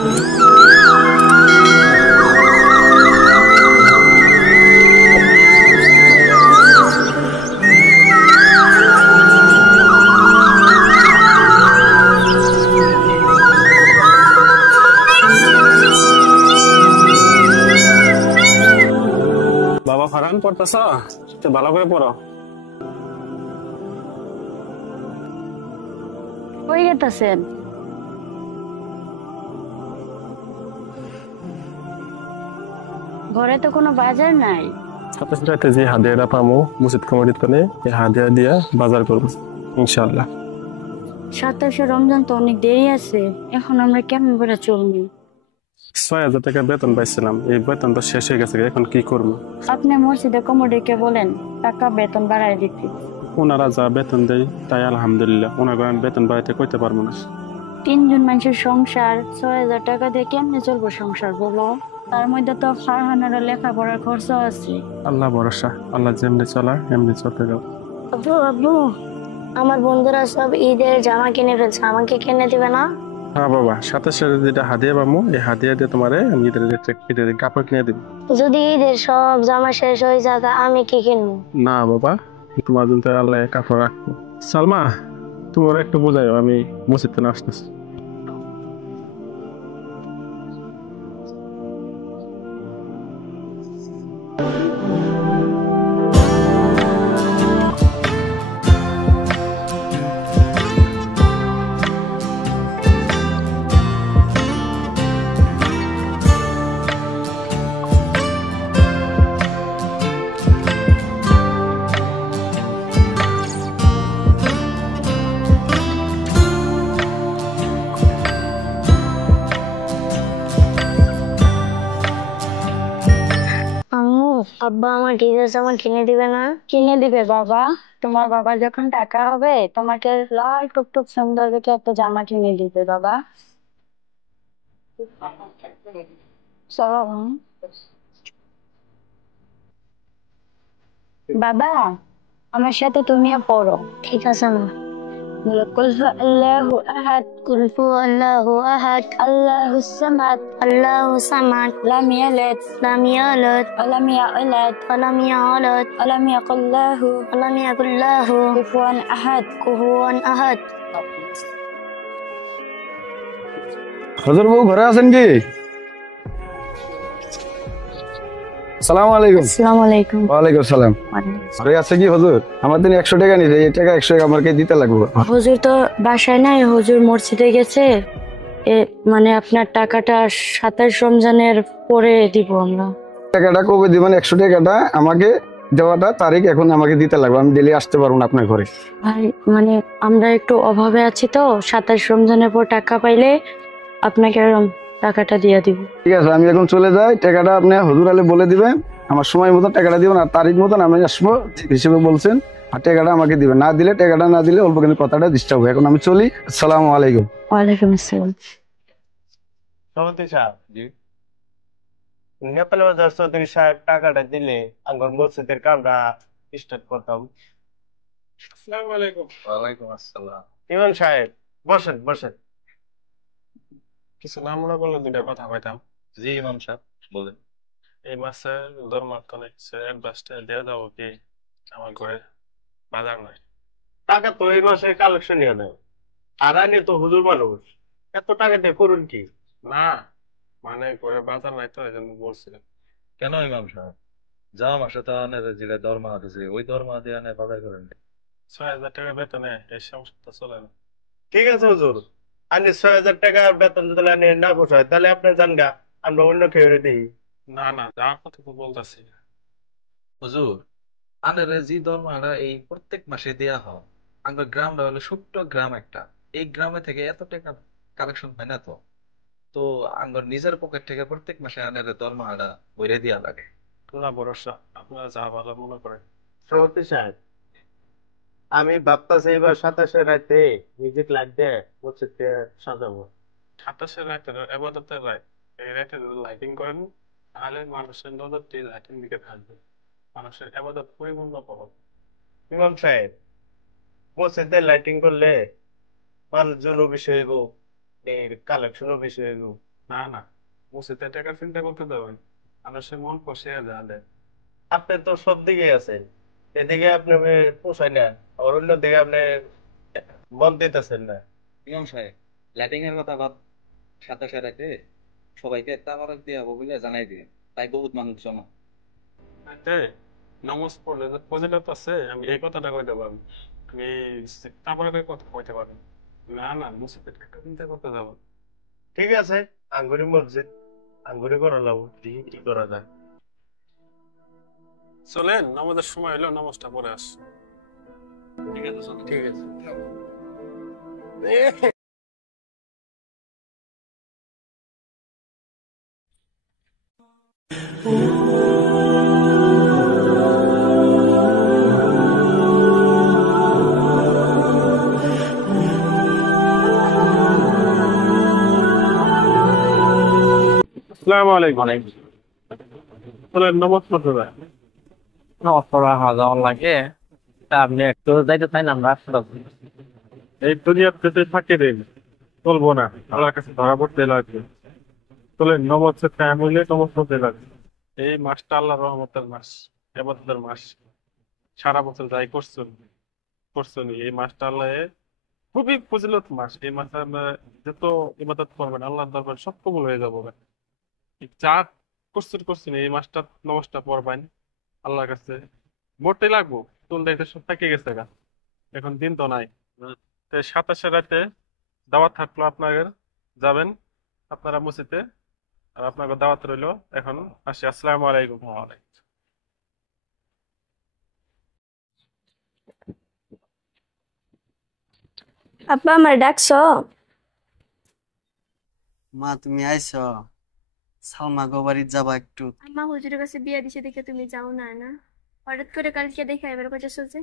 বাবা ফারহান পড়তেছ? তো ভালো করে পড়ো। কই গেতাছেন? ঘরে তো কোনো বাজার নাই। সাথে সাথে যে হাদিয়াটা পামো মসজিদ কমিটির তলে এই হাদিয়া দিয়া বাজার করবো ইনশাআল্লাহ। 27 রমজান তো অনেক দেরি আছে, এখন আমরা কেমন করে চলবো? 6,000 টাকা বেতন পাইছিলাম, এই বেতন তো শেষ হয়ে গেছে, এখন কি করবো? আপনি মসজিদে কমিটিকে বলেন টাকা বেতন বাড়ায় দিতে। ওনারা যা বেতন দেয় তাই আলহামদুলিল্লাহ, ওনাকে আমি বেতন বাড়াইতে কইতে পারবো না। 3 জন মানুষের সংসার, 6,000 টাকা দিয়ে কেমনে চলবো সংসার বলো? তার মধ্যে তো ফারহানের লেখাপড়ার খরচ আছে। আল্লাহ ভরসা, আল্লাহ যেমনি চলা এমনি চলতে যাও। আব্বু আব্বু, আমার বন্ধুরা সব ঈদের জামা কিনে ফেলছে, আমাকে কিনে দিবে না? হ্যাঁ বাবা, সাথে সাথে যেটা হাদিয়া পামো এই হাদিয়া দিয়ে তোমারে আমি ঈদের কাপড় কিনে দিব। যদি ঈদের সব জামা শেষ হয়ে যায় তা আমি কি কিনবো? না বাবা, তোমার জন্য আল্লাহ কাপড় রাখবো। সালমা, তোমার একটু বোঝাও, আমি মসজিদ থেকে আসতেছি। আম্মু, আব্বা আমার ঈদের জামা কিনে দিবে না? কিনে দিবে বাবা, তোমার বাবা যখন টাকা হবে তোমাকে লাল টুকটুক সুন্দর দেখে একটা জামা কিনে দিবে বাবা। চলো বাবা, আমার সাথে তুমিও পড়ো। ঠিক আছে মা। কুল আল্লাহু আহাদ, কুল হুয়াল্লাহু আহাদ, আল্লাহুস সামাদ, আল্লাহু সামাদ, লাম ইয়ালিদ লাম ইয়ালিদ ওয়া লাম ইউলাদ ওয়া লাম ইউলাদ ওয়া লাম ইয়াকুল লাহু ওয়া লাম ইয়াকুল লাহু কুফুয়ান আহাদ। কুফুয়ান আহাদ। হজর বউ ঘরে আছেন কি? আসসালামু আলাইকুম। আসসালামু আলাইকুম। ওয়ালাইকুম সালাম। ঘরে আছে কি হুজুর? আমার দিন 100 টাকা নিছে, এই টাকা 100 টাকা আমাকে দিতে লাগবে। হুজুর তো বাসায় নাই, হুজুর মসজিদে গেছে। মানে আপনার টাকাটা 27 রমজানের পরে দিব আমরা। টাকাটা কবে দিবেন? 100 টাকাটা আমাকে দেওয়াটা তারিখ এখন আমাকে দিতে লাগবে, আমি ডেলি আসতে পারবো না আপনার ঘরে। ভাই মানে আমরা একটু অভাবে আছি তো, 27 রমজানের পর টাকা পাইলে আপনাকে টাকাটা দিয়ে দিব। ঠিক আছে, আমি এখন চলে যাই, টাকাটা আপনি হুজুর আলে বলে দিবেন, আমার সময় মতো টাকাটা দিবেন আর তারিখ মতন আমি আসবো হিসেবে বলছেন, আর টাকাটা আমাকে দিবেন। না দিলে টাকাটা না দিলে অল্প কিন্তু কথাটা ডিস্টার্ব হবে। এখন আমি চলি, আসসালামু আলাইকুম। ওয়ালাইকুম আসসালাম। সভাপতি সাহেব, জি, নেপাল বাজার চৌধুরী সাহেব টাকাটা দিলে আমার মসজিদের কামটা স্টার্ট করতাম। আসসালামু আলাইকুম। ওয়ালাইকুম আসসালাম। ইমাম সাহেব, বসেন বসেন। কিছু নাম মনে করলে দুইটা কথা কইতাম। জি ইমাম সাহেব, বলেন। এই মাসের ধর্মার্থনে অ্যাডভান্সটা দিয়ে যাবো কি? আমার ঘরে বাজার নাই। টাকা তো এই মাসে কালেকশন নিয়ে নেয়, আর আনি তো হুজুর মানুষ, এত টাকা দিয়ে করুন কি? না, মানে ঘরে বাজার নাই তো এই জন্য বলছিলাম। কেন ইমাম সাহেব? যাওয়া মাসে তো আনের যে দরমা আছে ওই দরমা দিয়ে আনে বাজার করেন। 6,000 টাকা বেতনে এই সংসারটা চলে না। ঠিক আছে হুজুর, আনি 6,000 টাকা বেতন যদি আনি না পোষায় তাহলে আপনি যান গা, আমরা অন্য কেউ দিই। না না, যাওয়ার কথা তো বলতেছি। হুজুর, আনের যে দরমাটা এই প্রত্যেক মাসে দেয়া হয়, আমার গ্রামটা হলো ছোট্ট গ্রাম একটা, এই গ্রামে থেকে এত টাকা কালেকশন হয় না তো। তো আমার নিজের পকেট থেকে প্রত্যেক মাসে আনের দরমাটা বইরে দেয়া লাগে। আল্লাহ ভরসা, আপনারা যা ভালো মনে করেন। সভাপতি সাহেব, আমি ভাবতেছি এবার 27-এর রাতে মিউজিক লাইট দিয়ে মসজিদকে সাজাবো। 28-এর রাতে এবাদতের রাত, এই রাতে লাইটিং করেন, তাহলে মানুষের নজরটি লাইটিং দিকে থাকবে, মানুষের এবাদত পরিপূর্ণ পাবে। ইমাম সাহেব, মসজিদে লাইটিং করলে মানুষজনও বেশি হইব, এই কালেকশনও বেশি হইব, না না, মসজিদে টাকার চিন্তা করতে দেবেন, মানুষের মন কষিয়ে যাবে। আপনি তো সব দিকে আছেন, এদিকে আপনি পোষায় না, আর অন্য দিকে আপনি মন দিতেছেন না। ইমাম সাহেব, লাইটিং এর কথা ভাব, 27 রাতে সবাইকে তাবারক দিয়া বলে জানাই দিয়ে, তাই বহুত মানুষ জমা। এতে নামাজ পড়লে যে ফজিলত আছে, আমি এই কথাটা কইতে পারবো, আমি তারপরে কথা কইতে পারবো। না না, মসজিদে টাকা চিন্তা করতে যাবো। ঠিক আছে, আঙ্গুরি মসজিদ, আঙ্গুরি করা লাগবো, দেখি কি করা যায়। চলেন, নামাজের সময় হলো, নামাজটা পড়ে আস। ঠিক আছে, চলো। ঠিক আছে। আসসালামু আলাইকুম। চলেন, নামাজ পড়তে যাই। অতটা হাজার লাগে তা আপনি একটু যাইতে চাই না আমরা আসতে এই দুনিয়াতে থাকি দিন চলবো না, আল্লাহর কাছে ধরা পড়তে লাগবে। চলেন, নববর্ষের টাইম হইলে নমাজ পড়তে লাগবে। এই মাসটা আল্লাহর রহমতের মাস, ইবাদতের মাস। সারা বছর যাই করছেন করছেন, এই মাসটা আল্লাহ খুবই ফজিলত মাস। এই মাসে আমরা যত ইবাদত করবেন আল্লাহর দরবার সব কবুল হয়ে যাবো। যা করছেন এই মাসটা, নমাজটা পড়বেন আল্লাহর কাছে মরতে লাগবো। চুল দাইতে সব থেকে গেছে গা, এখন দিন তো নাই। তো 27 রাতে দাওয়াত থাকলো আপনাদের, যাবেন আপনারা মসজিদে। আর আপনাকে দাওয়াত রইলো। এখন আসি, আসসালামু আলাইকুম। আপা আমার ডাকছো? মা তুমি আইছো? সালমা গোবারিত যাবা একটু। আম্মা হুজুরের কাছে বিয়া দিছে দেখে তুমি যাও না না? হঠাৎ করে কালকে দেখে এবার কইতেছো যে?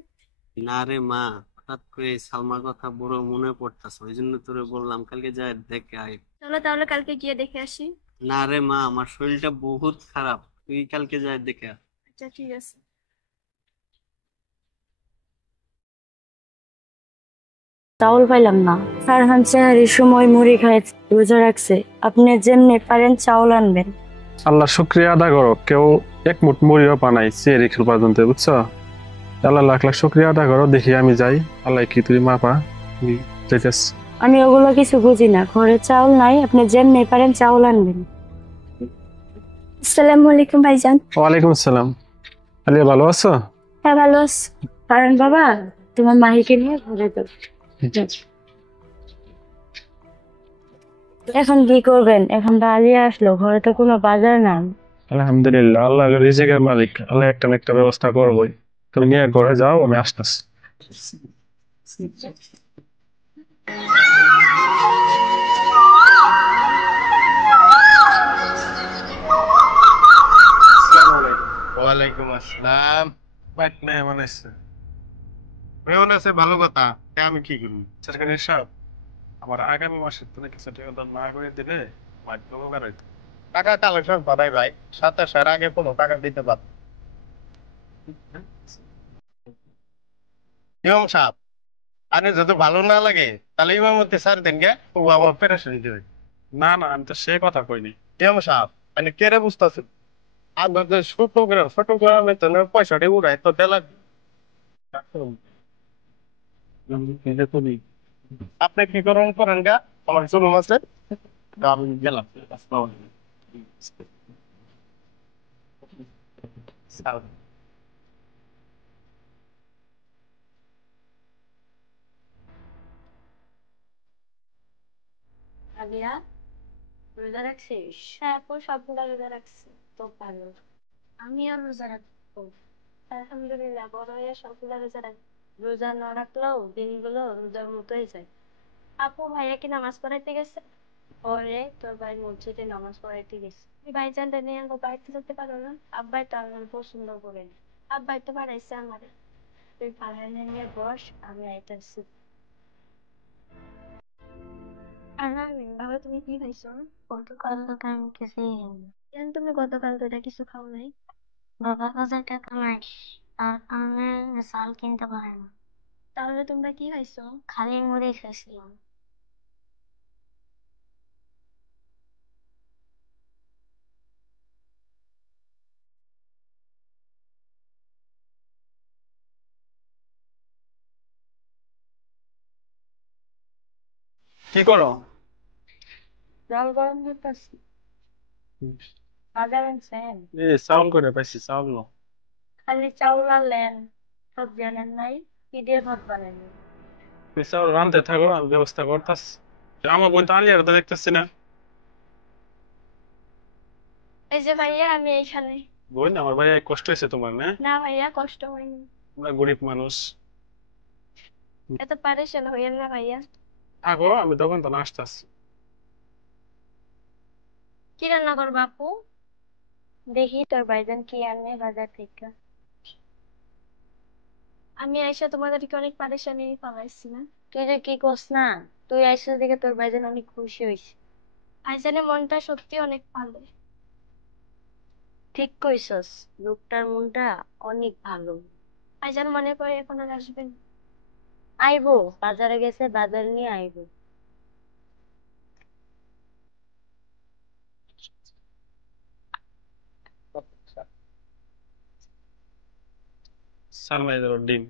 না রে মা, হঠাৎ করে সালমার কথা বড় মনে পড়তাছে, ওই জন্য তোরে বললাম কালকে যাই দেখে আয়। চলো তাহলে কালকে গিয়ে দেখে আসি। না রে মা, আমার শরীরটা বহুত খারাপ, তুই কালকে যাই দেখে আয়। আচ্ছা ঠিক আছে। চাউল পাইলাম না। ফারহান সেহারির সময় মুড়ি খায়, রোজা রাখছে। আপনি যেমনি পারেন চাউল আনবেন। আল্লাহ শুক্রিয়া আদা করো, কেউ এক মুঠ মুড়িও পানাই চেয়ে খেল পর্যন্ত, বুঝছো? আল্লাহ লাখ লাখ শুক্রিয়া আদা করো। দেখি আমি যাই, আল্লাহ কি তুই মা পা যাইতেছ। আমি ওগুলো কিছু বুঝি না, ঘরে চাউল নাই, আপনি যেমনি পারেন চাউল আনবেন। আসসালামু আলাইকুম ভাইজান। ওয়ালাইকুম আসসালাম। আলিয়া, ভালো আছো? হ্যাঁ ভালো আছি। ফারহান বাবা, তোমার মাহিকে নিয়ে ঘরে যাও। এখন কি করবেন? এখন তো আলিয়া আসলো, ঘরে তো কোনো বাজার নাই। আলহামদুলিল্লাহ, আল্লাহ রিজিকের মালিক, আল্লাহ একটা না একটা ব্যবস্থা করবোই। তুমি নিয়ে ঘরে যাও, আমি আসতেছি। ওয়ালাইকুম আসসালাম। বাইক মেহমান এসছে। মেহমান আছে, ভালো কথা। তা আমি কি করবো? সরকারি সাহেব, আমার আগামী মাসে তুমি কিছু টাকা দান না করে দিলে বাইক উপকার হইতো। টাকা কালেকশন করাই ভাই, 27 আগে কোনো টাকা দিতে পার। ইমাম সাহেব, আরে যদি ভালো না লাগে তাহলে ইমামতি স্যার দেন গে, ও আবার পেরেশানি দেবে। না না, আমি তো সে কথা কইনি। ইমাম সাহেব, মানে কেড়ে বুঝতেছেন, আপনার যে ছোট গ্রামে তো না পয়সাটি উড়ায় তো দেলা। আপনি কি করেন করেন গা, আমার জুলুম আছে। তো আমি গেলাম। সালাম। আলিয়া, রোজা রাখছিস? হ্যাঁ আপু সবগুলা রোজা রাখছি। তো ভালো। আমিও রোজা রাখবো। আলহামদুলিল্লাহ, বড় হয়ে সবগুলা রোজা রাখবো। রোজা না রাখলেও দিনগুলো রোজার মতোই যায়। আপু ভাইয়া কি নামাজ পড়াইতে গেছে? পরে তোর ভাই মসজিদে নামাজ পড়াইতে গেছে। তুমি ভাইজানটা নিয়ে আমাকে বাড়িতে যেতে পারো না? আব্বাই তো আমার পছন্দ করেন। আব্বাই তো বাড়াইছে আমারে। তুই ফারহানে নিয়ে বস, আমি আইতাছি। বাবা তুমি কি খাইছো? গতকাল তো আমি কিছুই খাইনি। কেন তুমি গতকাল তো এটা কিছু খাও নাই? বাবার কাছে টাকা নাই, তার কারণে চাল কিনতে পারে না। তাহলে তোমরা কি খাইছো? খালি মুড়ি খাইছিলাম। কি করো? জল গরম করতেছি। বাজার আনছেন? চাউল করে পাইছি, চাউল না। খালি চাউল আনলেন, সবজি আনেন নাই? কি দিয়ে ভাত বানালেন? তুমি চাউল রাঁধতে থাকো, আমি ব্যবস্থা করতেছি। আমার বোন তো আলিয়ার তো দেখতেছি না। এই যে ভাইয়া আমি এইখানে। বোন, আমার ভাই কষ্ট হয়েছে তোমার না? না ভাইয়া কষ্ট হয়নি। আমরা গরিব মানুষ। এত পারেশান হইয়েন না ভাইয়া। থাকো, আমি তখন তো আসতেছি। কি রান্না করবো আপু? দেখি তোর ভাইজান কি আনে বাজার থেকে। আমি আইসা তোমাদেরকে অনেক পারেশানি পালাইছি না? তুই যে কি করস না, তুই আইসা দেখে তোর ভাইজান অনেক খুশি হয়েছে। ভাইজানের মনটা সত্যি অনেক ভালো। ঠিক কইছস, লোকটার মনটা অনেক ভালো। ভাইজান মনে করে এখন আর আসবেন? আইবো, বাজারে গেছে, বাজার নিয়ে আইবো। সালমাইদের ডিম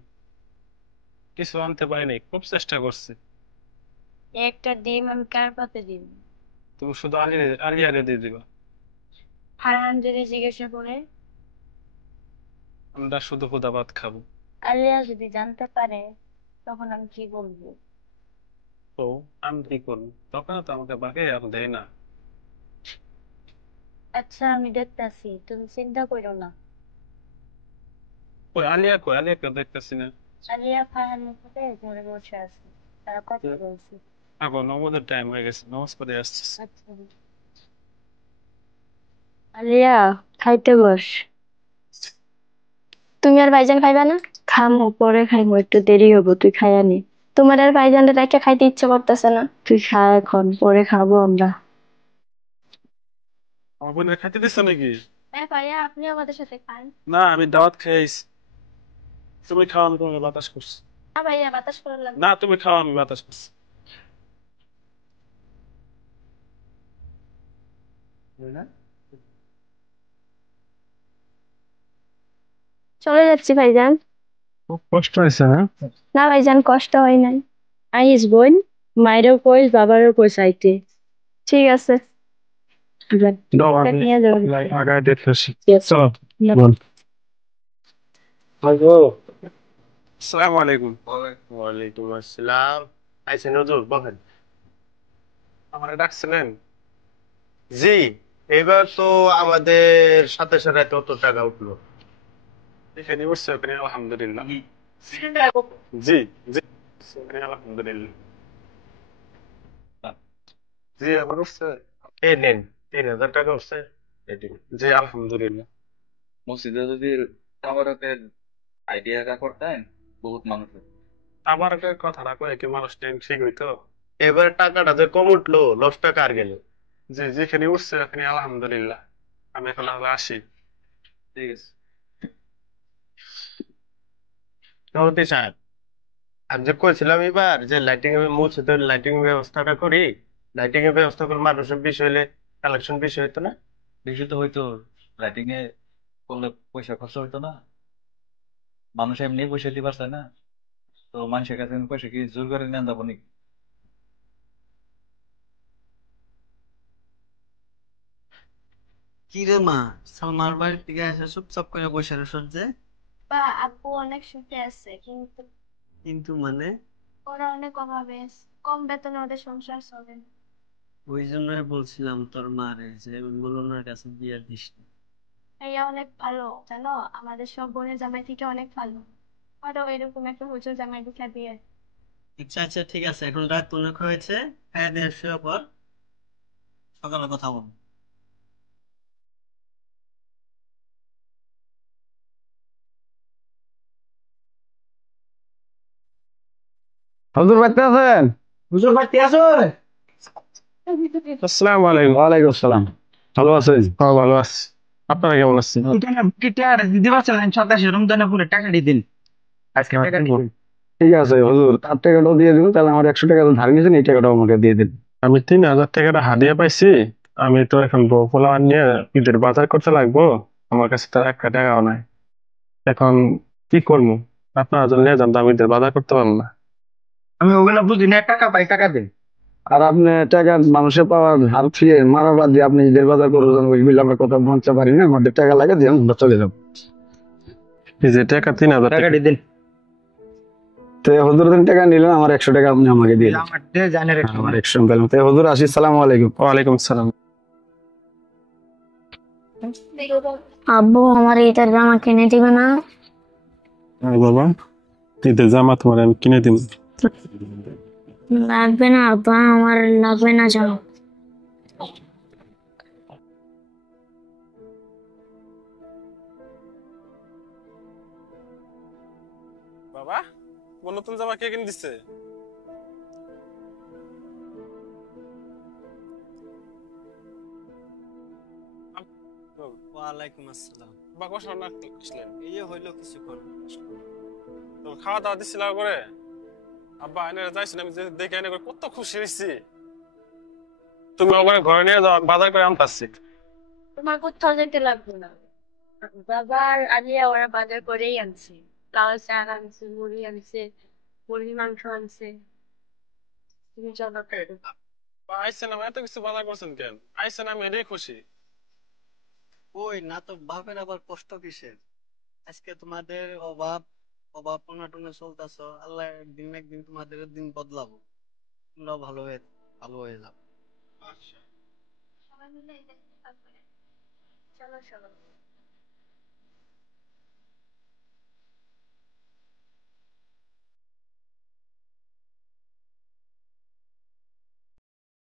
কিছু আনতে পারিনি, খুব চেষ্টা করছি। একটা ডিম আমি কার পাতে দিব? তুমি শুধু আলিয়ারে দিয়ে দিবা। হারান যদি জিজ্ঞাসা করে? আমরা শুধু খুদা ভাত খাবো। আলিয়া যদি জানতে পারে তখন আমি কি বলবো? তো আমি কি করবো? তখন তো আমাকে বাকি আর দেয় না। আচ্ছা আমি দেখতাছি, তুমি চিন্তা করো না। ওই আলিয়া কই? আলিয়াকে দেখতেছি না। আলিয়া ফারহানের সাথে ঘরে বসে আছে, তারা কথা বলছে। এখন নমাজের টাইম হয়ে গেছে, নামাজ পড়ে আসছিস। আচ্ছা আলিয়া, খাইতে বস। তুমি আর ভাইজান খাইবা না? খামো, পরে খাইমো, একটু দেরি হবো, তুই খাইয়া নি। তোমার আর ভাইজানের রাইখা খাইতে ইচ্ছে করতেছে না? তুই খা এখন, পরে খাবো আমরা। আমার বোনের খাইতে দিচ্ছ নাকি? হ্যাঁ ভাইয়া আপনি আমাদের সাথে খান। না, আমি দাওয়াত খেয়েছি। তুমি খাও, আমি তোমাকে বাতাস করছি। না ভাইয়া বাতাস করার লাগবে। না, তুমি খাও, আমি বাতাস করছি। চলে যাচ্ছি ভাইজান। খুব কষ্ট হয়েছে না? না ভাইজান কষ্ট হয় নাই। আইস বোন, মায়েরও কইস, বাবারও কইস আইতে। ঠিক আছে। দাও, আমি নিয়ে যাবো। আগায় দেখতেছি। চলো বোন। আসসালামু আলাইকুম। ওয়ালাইকুম আসসালাম। আইসেন হুজুর, বলেন। আমারে ডাকছিলেন? জি, এবার তো আমাদের সাথে সাথে কত টাকা উঠলো? এখানে উঠছে, ওখানে আলহামদুলিল্লাহ। জি জি, ওখানে আলহামদুলিল্লাহ। জি, আবার উঠছে। এই নেন, 3,000 টাকা উঠছে। এটি জি, আলহামদুলিল্লাহ। মসজিদে যদি তাবারকের আইডিয়াটা করতেন, বহুত মানুষ হতো। আবার একটা কথাটা কয়ে কি মানুষ ঠিক হইতো? এবার টাকাটা যে কম উঠলো, লসটা কার গেল? জি, যেখানে উঠছে ওখানে আলহামদুলিল্লাহ। আমি এখন তাহলে আসি। ঠিক আছে। সভাপতি সাহেব, আমি যে কইছিলাম এবার যে লাইটিং এর মসজিদের লাইটিং ব্যবস্থাটা করি, লাইটিং এর ব্যবস্থা করে মানুষের বেশি হইলে কালেকশন বেশি হইতো না? বেশি তো হয়তো, লাইটিং এ করলে পয়সা খরচ হইতো না, মানুষ এমনি পয়সা দিতে পারছে না, তো মানুষের কাছে পয়সা কি জোর করে নেন যাবো নাকি? কি রে মা, সালমার বাড়ি থেকে এসে চুপচাপ করে বসে রসুন যে? বা আপু অনেক সুখে আছে কিন্তু কিন্তু মানে? ওরা অনেক অভাবে আছে। কম বেতনে ওদের সংসার চলে না। ওই জন্যই বলছিলাম তোর মারে যে মুলনার কাছে বিয়ে দিস না। ভাইয়া অনেক ভালো জানো, আমাদের সব বোনের জামাই থেকে অনেক ভালো। আরো এরকম একটা হুজুর জামাই দুটা বিয়ে। আচ্ছা আচ্ছা, ঠিক আছে, এখন রাত অনেক হয়েছে, খাইয়া দিয়ে শুয়ে পর, সকালে কথা বলবো। হুজুর বাড়িতে আছেন? হুজুর বাড়িতে আছো? আসসালামু আলাইকুম। ওয়ালাইকুম আসসালাম। ভালো আছেন? হ্যাঁ, ভালো আছি। আপনারা কেমন আছেন? দিতে পারছেন 27 রমজানে পুরো টাকা দিয়ে দিন। আজকে আমার টাকা দিন। ঠিক আছে হুজুর, তার টাকাটাও দিয়ে দিন, তাহলে আমার 100 টাকা ধার নিয়েছেন, এই টাকাটাও আমাকে দিয়ে দিন। আমি 3,000 টাকাটা হাদিয়া পাইছি। আমি তো এখন বউ পোলাপান নিয়ে ঈদের বাজার করতে লাগবো। আমার কাছে তো 1 টাকাও নাই। এখন কি করবো? আপনারা যদি নিয়ে যান তো আমি ঈদের বাজার করতে পারবো না। আমি ওগুলো বুঝি না, টাকা পাই, টাকা দিন। আর আপনি টাকা মানুষের পাওয়ার হার ফিরে মারা বাদ দিয়ে আপনি ঈদের বাজার করবেন ওইগুলো আমরা কথা বলতে পারি না, আমাদের টাকা লাগে দিয়ে আমরা চলে যাবো। এই যে টাকা 3,000 টাকা টাকাটি দিন। তো হুজুর দিন টাকা নিলেন, আমার 100 টাকা আপনি আমাকে দিয়ে দিন। আমার দিয়ে জানের একটু আমার 100 পেলাম। তো হুজুর আসি, সালামু আলাইকুম। ওয়ালাইকুম সালাম। আব্বু আমার ঈদের জামা কিনে দিবে না? বাবা ঈদের জামা তোমার আমি কিনে দিব। লাগবে না আব্বা, আমার লাগবে না জামা। বাবা কোন নতুন জামা কে কিনে দিচ্ছে? ওয়ালাইকুম আসসালাম। বা কষ্ট না আসলেন? এই যে হইলো কিছুক্ষণ। তো খাওয়া দাওয়া দিছিল করে আব্বা এনে যাইছেন, আমি দেখে এনে করে কত খুশি হয়েছি। তুমি ওখানে ঘরে নিয়ে যাও, আমি বাজার করে আনতাছি। তোমার কোথাও যেতে লাগবে না, বাবার আলিয়া ওরা বাজার করেই আনছে। লাল চাল আনছে, মুড়ি আনছে, মুরগি মাংস আনছে। তুমি চলো। বা আইসেন, আমি এত কিছু বাজার করছেন কেন? আইসেন, আমি এটাই খুশি। ওই না তো বাপের আবার কষ্ট কিসের? আজকে তোমাদের অভাব অভাব অনাটনে চলতেছ, আল্লাহ একদিন না একদিন তোমাদের দিন বদলাবো, তোমরা ভালো হয়ে যাও। সবাই মিলে ঈদের ইফতার করে। চলো চলো।